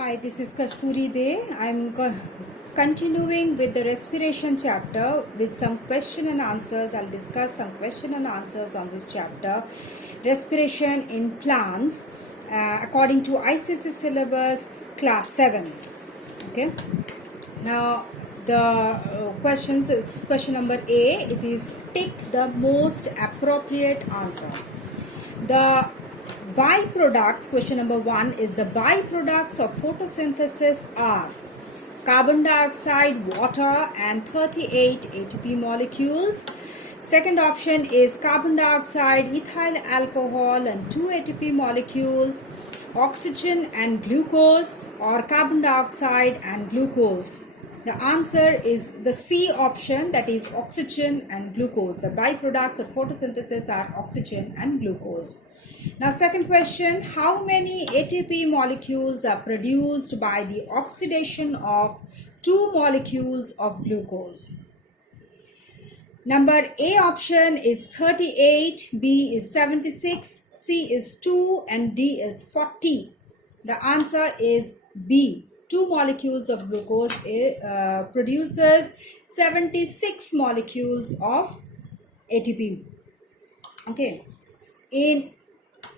Hi, this is Kasturi De. I'm continuing with the respiration chapter with some question and answers. I'll discuss some question and answers on this chapter. Respiration in plants according to ICSE syllabus class 7. Okay. Now the question number A, it is tick the most appropriate answer. The byproducts, question number 1 is the byproducts of photosynthesis are carbon dioxide, water and 38 ATP molecules. Second option is carbon dioxide, ethyl alcohol and 2 ATP molecules, oxygen and glucose, or carbon dioxide and glucose. The answer is the C option, that is oxygen and glucose. The byproducts of photosynthesis are oxygen and glucose. Now second question, how many ATP molecules are produced by the oxidation of 2 molecules of glucose? Number A option is 38, B is 76, C is 2 and D is 40. The answer is B. 2 molecules of glucose produces 76 molecules of ATP. Okay. In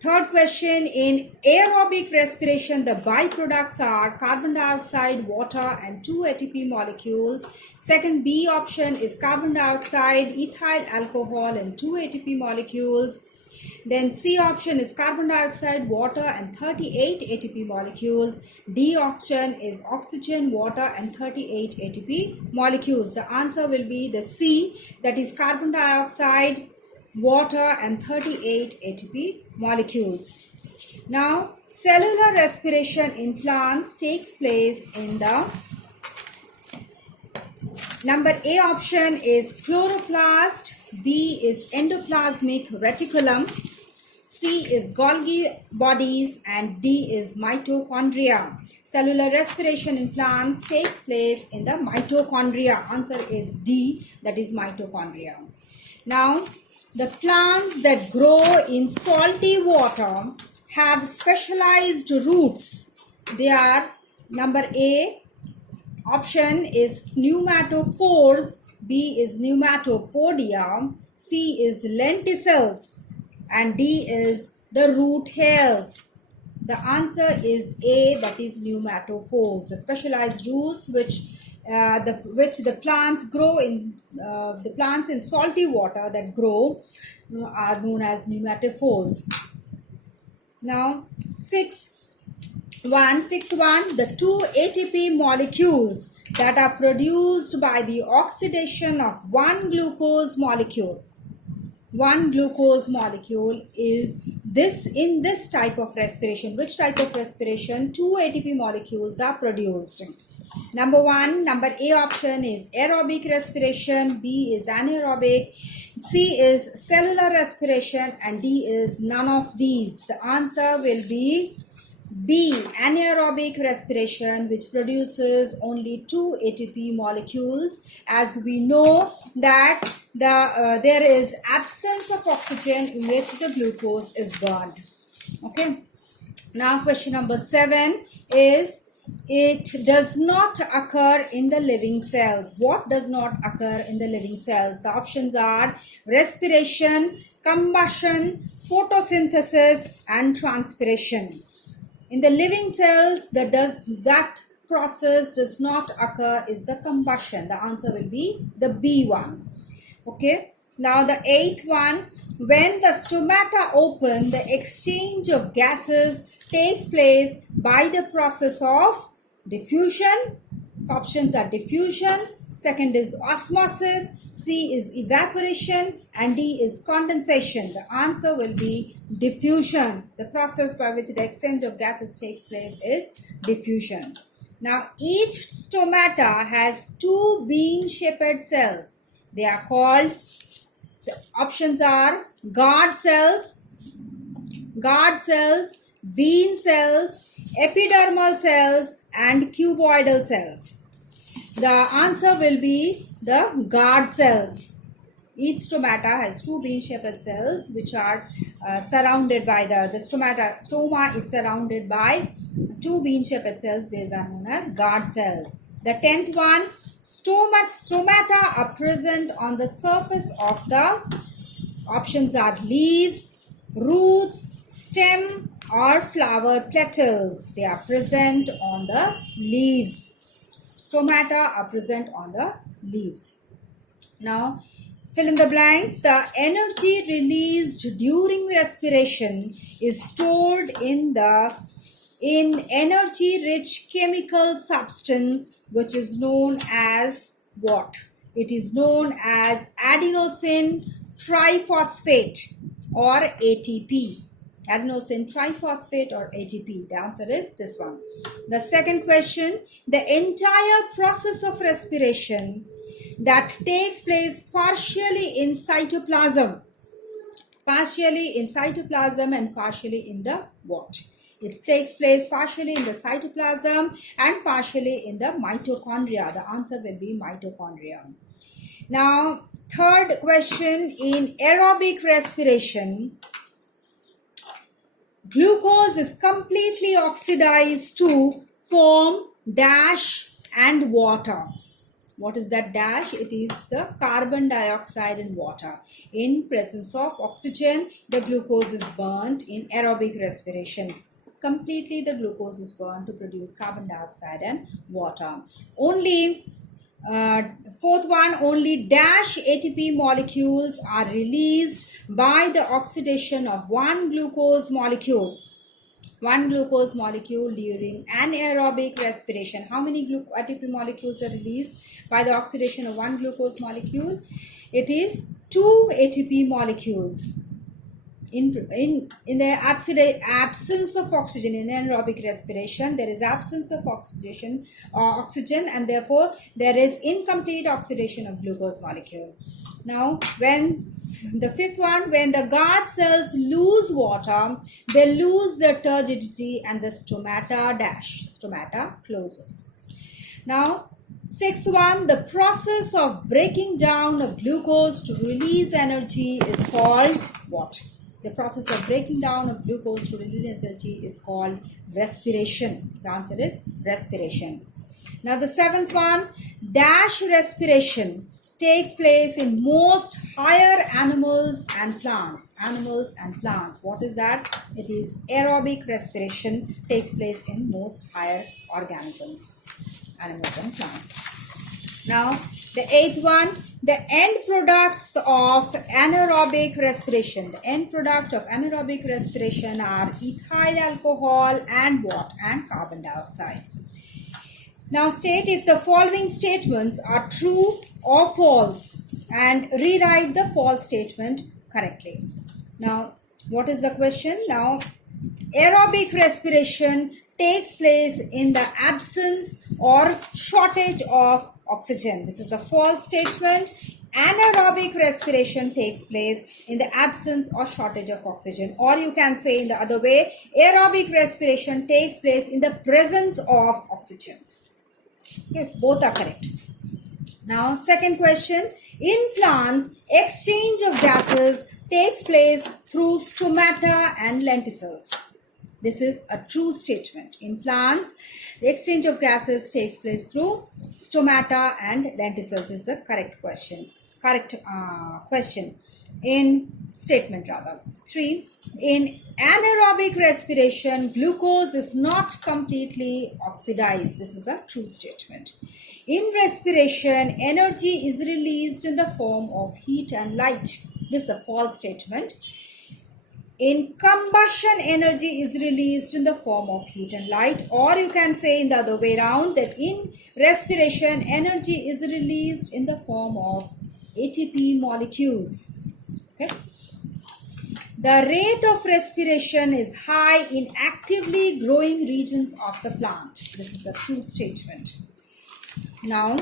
third question, in aerobic respiration, the byproducts are carbon dioxide, water and 2 ATP molecules. Second B option is carbon dioxide, ethyl alcohol and 2 ATP molecules. Then C option is carbon dioxide, water and 38 ATP molecules. D option is oxygen, water and 38 ATP molecules. The answer will be the C, that is carbon dioxide, water and 38 ATP molecules. Now, cellular respiration in plants takes place in the number A option is chloroplast, B is endoplasmic reticulum, C is Golgi bodies and D is mitochondria. Cellular respiration in plants takes place in the mitochondria. Answer is D, that is mitochondria. Now, the plants that grow in salty water have specialized roots. They are number A option is pneumatophores, B is pneumatopodia, C is lenticels and D is the root hairs. The answer is A, that is pneumatophores. The specialized roots which the plants grow in, the plants in salty water that grow are known as pneumatophores. Now, sixth one, the 2 ATP molecules that are produced by the oxidation of one glucose molecule. One glucose molecule is this in this type of respiration. Which type of respiration? 2 ATP molecules are produced. Number A option is aerobic respiration, B is anaerobic, C is cellular respiration and D is none of these. The answer will be B, anaerobic respiration, which produces only 2 ATP molecules, as we know that there is absence of oxygen in which the glucose is burned. Okay. Now question number 7 is, it does not occur in the living cells. What does not occur in the living cells? The options are respiration, combustion, photosynthesis and transpiration. In the living cells, that process does not occur is the combustion. The answer will be the B one. Okay. Now the 8th one, when the stomata open, the exchange of gases takes place by the process of diffusion. Options are diffusion, second is osmosis, C is evaporation and D is condensation. The answer will be diffusion. The process by which the exchange of gases takes place is diffusion. Now each stomata has 2 bean-shaped cells. They are called, options are guard cells, bean cells, epidermal cells and cuboidal cells. The answer will be the guard cells. Each stomata has two bean-shaped cells which are surrounded by the stoma is surrounded by two bean-shaped cells. These are known as guard cells. The 10th one, stomata are present on the surface of the options are leaves, roots, stem or flower petals. They are present on the leaves. Stomata are present on the leaves. Now, fill in the blanks. The energy released during respiration is stored in energy-rich chemical substance which is known as what? It is known as adenosine triphosphate or ATP. Adenosine triphosphate or ATP. The answer is this one. The second question, the entire process of respiration that takes place partially in cytoplasm and partially in the what? It takes place partially in the cytoplasm and partially in the mitochondria. The answer will be mitochondria. Now, third question, in aerobic respiration, glucose is completely oxidized to form dash and water. What is that dash? It is the carbon dioxide and water. In presence of oxygen, the glucose is burnt in aerobic respiration. Completely the glucose is burnt to produce carbon dioxide and water. Only fourth one, only dash ATP molecules are released by the oxidation of one glucose molecule. One glucose molecule during anaerobic respiration. How many ATP molecules are released by the oxidation of one glucose molecule? It is 2 ATP molecules. In the absence of oxygen in anaerobic respiration, there is absence of oxygen and therefore there is incomplete oxidation of glucose molecule. Now, when the fifth one, when the guard cells lose water, they lose their turgidity and the stomata closes. Now, sixth one, the process of breaking down of glucose to release energy is called what? The process of breaking down of glucose to release energy is called respiration. The answer is respiration. Now, the seventh one, dash respiration takes place in most higher animals and plants. What is that? It is aerobic respiration takes place in most higher organisms, animals and plants. Now, the eighth one, the end products of anaerobic respiration. The end product of anaerobic respiration are ethyl alcohol and what? And carbon dioxide. Now, state if the following statements are true or false and rewrite the false statement correctly. Now, what is the question? Now, aerobic respiration takes place in the absence or shortage of oxygen. This is a false statement. Anaerobic respiration takes place in the absence or shortage of oxygen. Or you can say in the other way, aerobic respiration takes place in the presence of oxygen. Okay, both are correct. Now, second question. In plants, exchange of gases takes place through stomata and lenticels. This is a true statement. In plants, the exchange of gases takes place through stomata and lenticels. This is a correct question. Statement rather. 3. In anaerobic respiration, glucose is not completely oxidized. This is a true statement. In respiration, energy is released in the form of heat and light. This is a false statement. In combustion, energy is released in the form of heat and light. Or you can say in the other way around, that in respiration, energy is released in the form of ATP molecules. Okay. The rate of respiration is high in actively growing regions of the plant. This is a true statement. Now,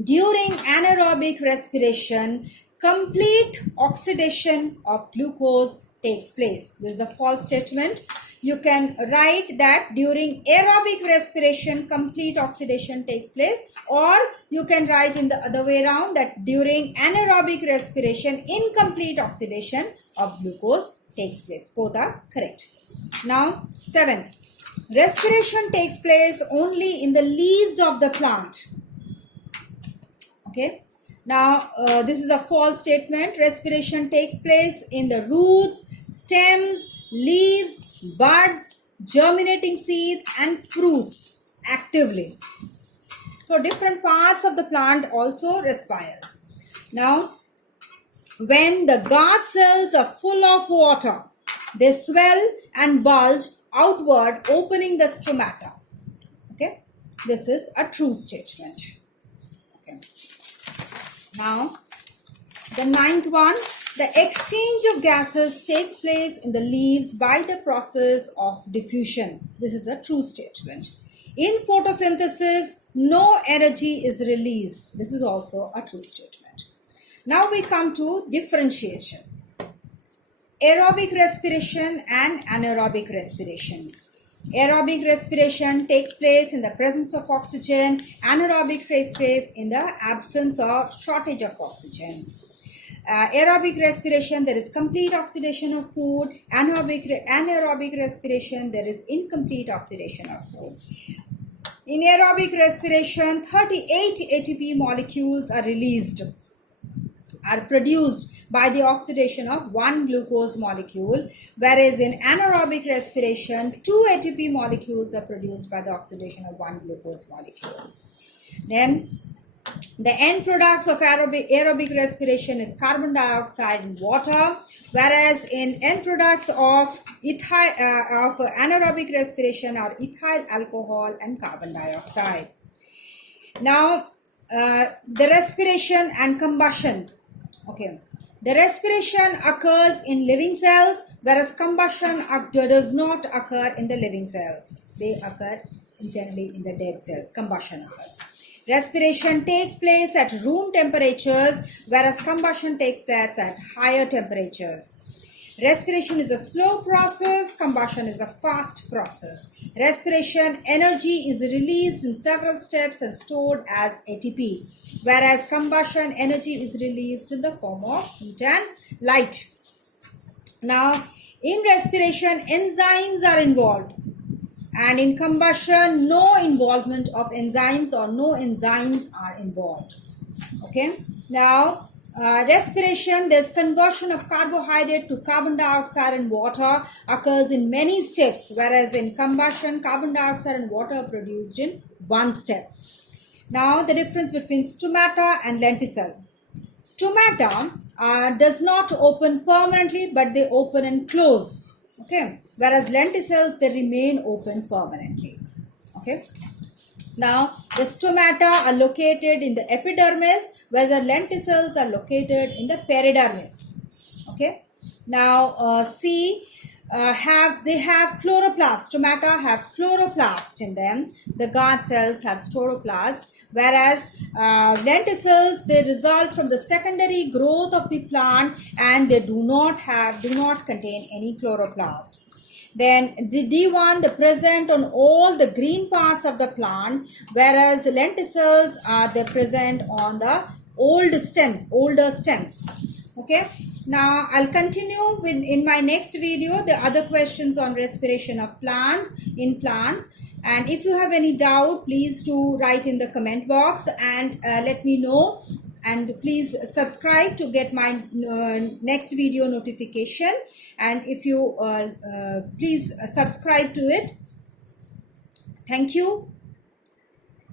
during anaerobic respiration, complete oxidation of glucose takes place. This is a false statement. you can write that during aerobic respiration, complete oxidation takes place, or you can write in the other way around that during anaerobic respiration, incomplete oxidation of glucose takes place. Both are correct. Now, seventh, respiration takes place only in the leaves of the plant. Okay. Now, this is a false statement. Respiration takes place in the roots, stems, leaves, buds, germinating seeds, and fruits actively. So, different parts of the plant also respires. Now, when the guard cells are full of water, they swell and bulge outward, opening the stomata. Okay, this is a true statement. Okay. Now, the ninth one, the exchange of gases takes place in the leaves by the process of diffusion. This is a true statement. In photosynthesis, no energy is released. This is also a true statement. Now we come to differentiation. Aerobic respiration and anaerobic respiration. Aerobic respiration takes place in the presence of oxygen. Anaerobic takes place in the absence or shortage of oxygen. Aerobic respiration, there is complete oxidation of food. Anaerobic respiration, there is incomplete oxidation of food. In aerobic respiration, 38 ATP molecules are produced by the oxidation of one glucose molecule, whereas in anaerobic respiration, 2 ATP molecules are produced by the oxidation of one glucose molecule. Then, the end products of aerobic respiration is carbon dioxide and water, whereas in end products of anaerobic respiration are ethyl alcohol and carbon dioxide. Now, the respiration and combustion. Okay, the respiration occurs in living cells, whereas combustion does not occur in the living cells. They occur generally in the dead cells. Combustion occurs. Respiration takes place at room temperatures, whereas combustion takes place at higher temperatures. Respiration is a slow process, combustion is a fast process. Respiration energy is released in several steps and stored as ATP, whereas combustion energy is released in the form of heat and light. Now, in respiration, enzymes are involved, and in combustion, no involvement of enzymes or no enzymes are involved. Okay. Now, respiration, there's conversion of carbohydrate to carbon dioxide and water occurs in many steps, whereas in combustion, carbon dioxide and water are produced in one step. Now, the difference between stomata and lenticel. Stomata does not open permanently, but they open and close. Okay, whereas lenticels, they remain open permanently. Okay. Now, the stomata are located in the epidermis, whereas the lenticels are located in the peridermis. Okay. Now, they have chloroplast. Stomata have chloroplast in them. The guard cells have stauroplast, whereas lenticels, they result from the secondary growth of the plant, and they do not contain any chloroplast. Then the D1, they present on all the green parts of the plant, whereas lenticels they present on the older stems. Okay. Now, I'll continue in my next video the other questions on respiration of plants. And if you have any doubt, please do write in the comment box and let me know. And please subscribe to get my next video notification. And if you please subscribe to it. Thank you.